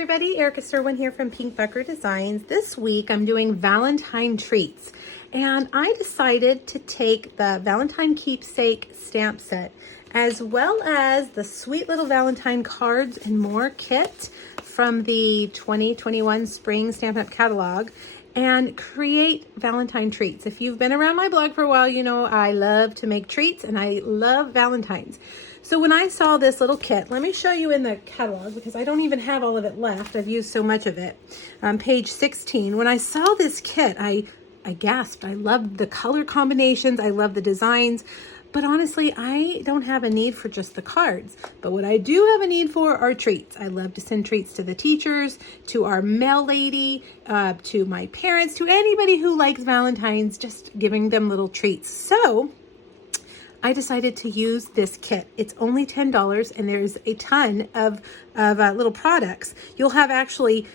everybody, Erica Sirwin here from Pink Bucker Designs. This week I'm doing Valentine treats, and I decided to take the Valentine Keepsake stamp set as well as the sweet little Valentine cards and more kit from the 2021 Spring Stampin' Up! Catalog and create Valentine treats. If you've been around my blog for a while, you know I love to make treats and I love Valentines. So when I saw this little kit, let me show you in the catalog because I don't even have all of it left. I've used so much of it. Page 16. When I saw this kit, I gasped. I loved the color combinations. I love the designs. But honestly, I don't have a need for just the cards. But what I do have a need for are treats. I love to send treats to the teachers, to our mail lady, to my parents, to anybody who likes Valentine's, just giving them little treats. So I decided to use this kit. It's only $10 and there's a ton of little products. You'll have actually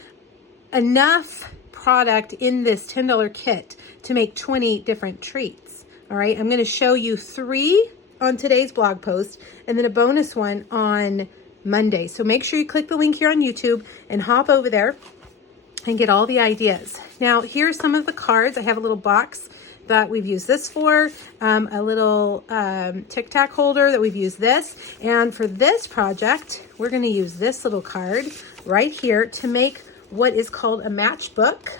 enough product in this $10 kit to make 20 different treats. All right, I'm going to show you 3 on today's blog post and then a bonus one on Monday. So make sure you click the link here on YouTube and hop over there and get all the ideas. Now, here's some of the cards. I have a little box that we've used this for, a little Tic Tac holder that we've used this. And for this project, we're going to use this little card right here to make what is called a matchbook.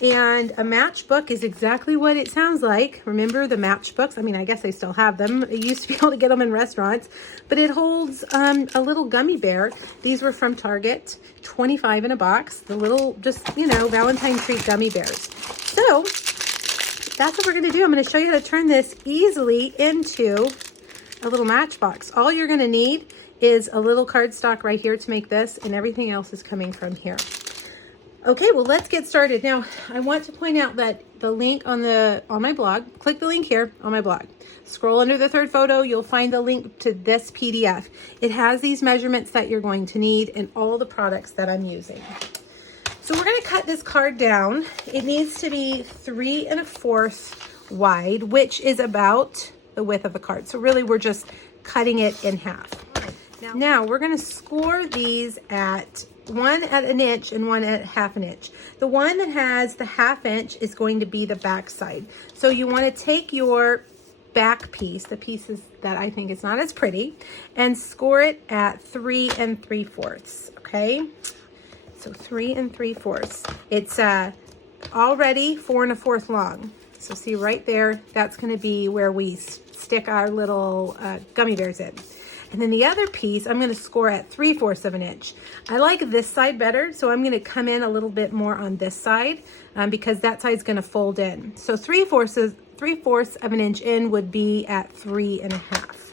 And a matchbook is exactly what it sounds like. Remember the matchbooks? I mean, I guess they still have them. You used to be able to get them in restaurants, but it holds a little gummy bear. These were from Target, 25 in a box. The little, just, you know, Valentine treat gummy bears. So that's what we're going to do. I'm going to show you how to turn this easily into a little matchbox. All you're going to need is a little cardstock right here to make this, and everything else is coming from here. Okay, well, let's get started. Now, I want to point out that the link on my blog, click the link here on my blog. Scroll under the third photo, you'll find the link to this PDF. It has these measurements that you're going to need and all the products that I'm using. So we're going to cut this card down. It needs to be 3 1/4 wide, which is about the width of the card. So really, we're just cutting it in half. Now we're going to score these at one at 1 inch and one at 1/2 inch. The one that has the 1/2 inch is going to be the back side. So you want to take your back piece, the pieces that I think is not as pretty, and score it at 3 3/4. Okay. So 3 3/4. It's already 4 1/4 long. So see right there, that's going to be where we stick our little gummy bears in. And then the other piece, I'm going to score at 3/4 of an inch. I like this side better, so I'm going to come in a little bit more on this side because that side's going to fold in. So 3/4 of an inch in would be at 3 1/2.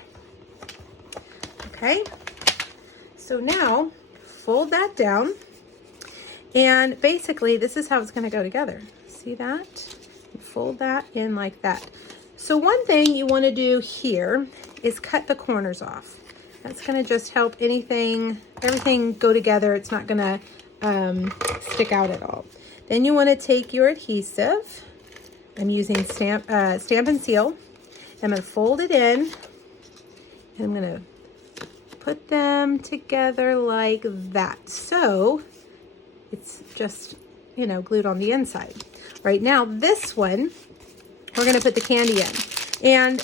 Okay. So now fold that down. And basically, this is how it's going to go together. See that? Fold that in like that. So one thing you want to do here is cut the corners off. That's going to just help everything go together. It's not going to stick out at all. Then you want to take your adhesive. I'm using Stamp and Seal. I'm going to fold it in. And I'm going to put them together like that. So it's just, you know, glued on the inside. Right now, this one, we're going to put the candy in. And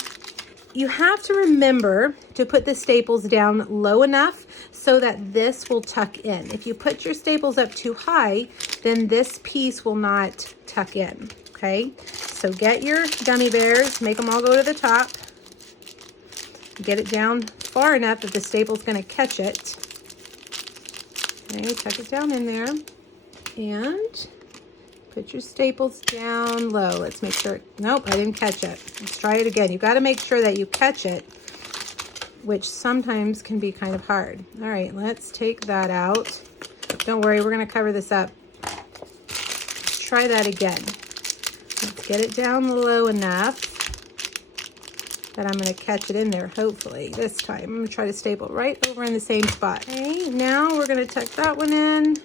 you have to remember to put the staples down low enough so that this will tuck in. If you put your staples up too high, then this piece will not tuck in, okay? So get your gummy bears, make them all go to the top. Get it down far enough that the staple's gonna catch it. Okay, tuck it down in there. And put your staples down low. Let's make sure. Nope, I didn't catch it. Let's try it again. You've got to make sure that you catch it, which sometimes can be kind of hard. All right, let's take that out. Don't worry, we're going to cover this up. Try that again. Let's get it down low enough that I'm going to catch it in there, hopefully, this time. I'm going to try to staple right over in the same spot. Okay, now we're going to tuck that one in.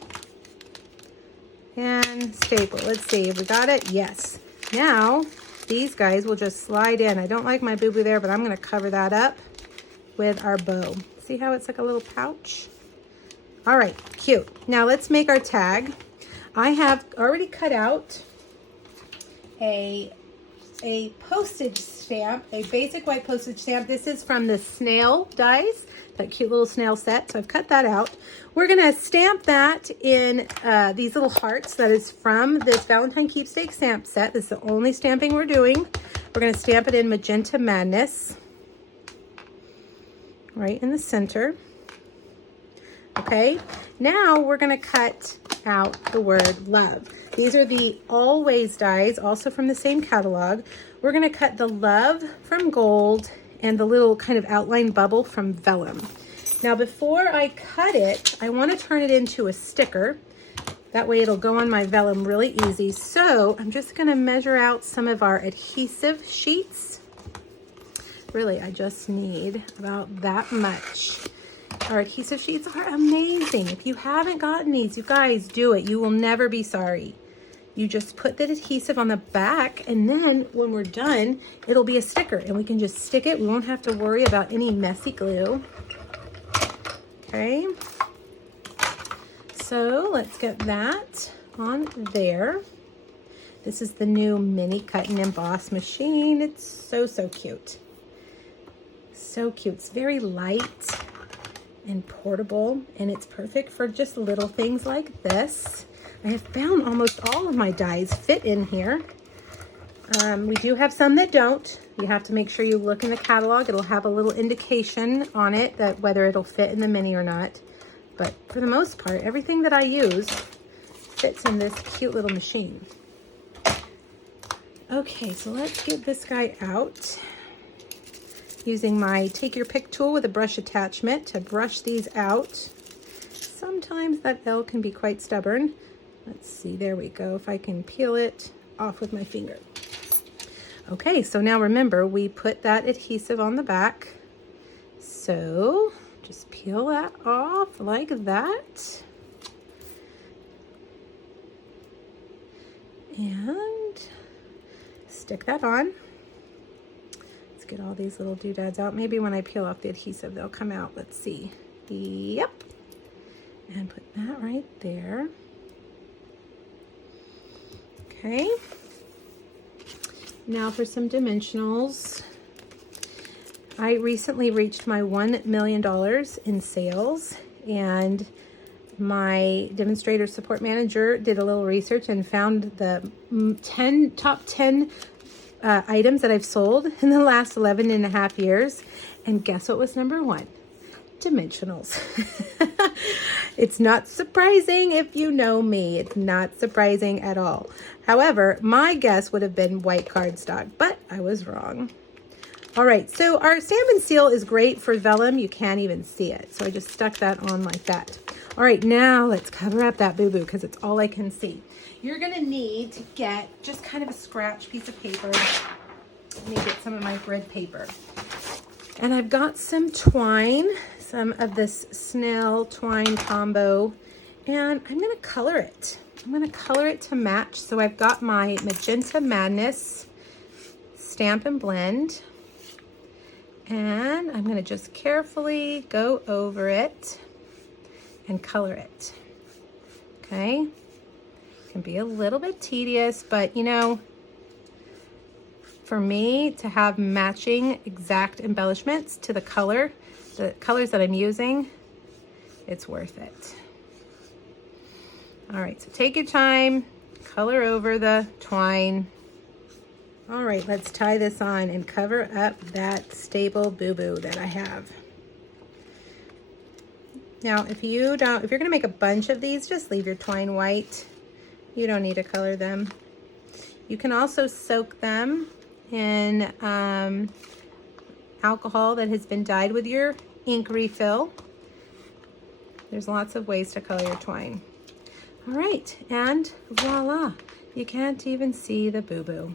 And staple. Let's see if we got it. Yes. Now these guys will just slide in. I don't like my boo-boo there, but I'm going to cover that up with our bow. See how it's like a little pouch? All right, cute. Now let's make our tag. I have already cut out a postage stamp, a basic white postage stamp. This is from the snail dies, that cute little snail set. So I've cut that out. We're gonna stamp that in these little hearts. That is from this Valentine Keepsakes stamp set. This is the only stamping we're doing. We're gonna stamp it in Magenta Madness, right in the center. Okay, now we're gonna cut out the word love. These are the Always dies, also from the same catalog. We're gonna cut the love from gold and the little kind of outline bubble from vellum. Now before I cut it, I wanna turn it into a sticker. That way it'll go on my vellum really easy. So I'm just gonna measure out some of our adhesive sheets. Really, I just need about that much. Our adhesive sheets are amazing. If you haven't gotten these, you guys do it. You will never be sorry. You just put the adhesive on the back, and then when we're done, it'll be a sticker and we can just stick it. We won't have to worry about any messy glue. Okay. So let's get that on there. This is the new mini cut and emboss machine. It's so, so cute. So cute. It's very light and portable, and it's perfect for just little things like this. I have found almost all of my dies fit in here. We do have some that don't. You have to make sure you look in the catalog. It'll have a little indication on it that whether it'll fit in the mini or not. But for the most part, everything that I use fits in this cute little machine. Okay, so let's get this guy out. Using my take your pick tool with a brush attachment to brush these out. Sometimes that L can be quite stubborn. Let's see, there we go. If I can peel it off with my finger. Okay, so now remember, we put that adhesive on the back. So just peel that off like that. And stick that on. Get all these little doodads out. Maybe when I peel off the adhesive, they'll come out. Let's see. Yep. And put that right there. Okay. Now for some dimensionals. I recently reached my $1 million in sales, and my demonstrator support manager did a little research and found the top 10 items that I've sold in the last 11 and a half years. And guess what was number one? Dimensionals. It's not surprising if you know me. It's not surprising at all. However, my guess would have been white cardstock, but I was wrong. All right, so our stamp and seal is great for vellum. You can't even see it. So I just stuck that on like that. All right, now let's cover up that boo-boo because it's all I can see. You're gonna need to get just kind of a scratch piece of paper. Let me get some of my grid paper. And I've got some twine, some of this snail twine combo, and I'm gonna color it. I'm gonna color it to match. So I've got my Magenta Madness Stamp and Blend, and I'm gonna just carefully go over it and color it. Okay, it can be a little bit tedious, but you know, for me to have matching exact embellishments to the colors that I'm using, it's worth it. All right, so take your time, color over the twine. All right, let's tie this on and cover up that staple boo-boo that I have. Now, if you're gonna make a bunch of these, just leave your twine white. You don't need to color them. You can also soak them in alcohol that has been dyed with your ink refill. There's lots of ways to color your twine. All right, and voila, you can't even see the boo-boo.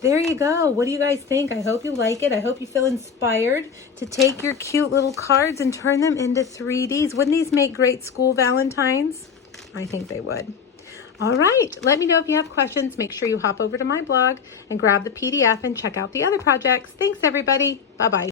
There you go. What do you guys think? I hope you like it. I hope you feel inspired to take your cute little cards and turn them into 3Ds. Wouldn't these make great school Valentines? I think they would. All right, let me know if you have questions. Make sure you hop over to my blog and grab the PDF and check out the other projects. Thanks, everybody. Bye-bye.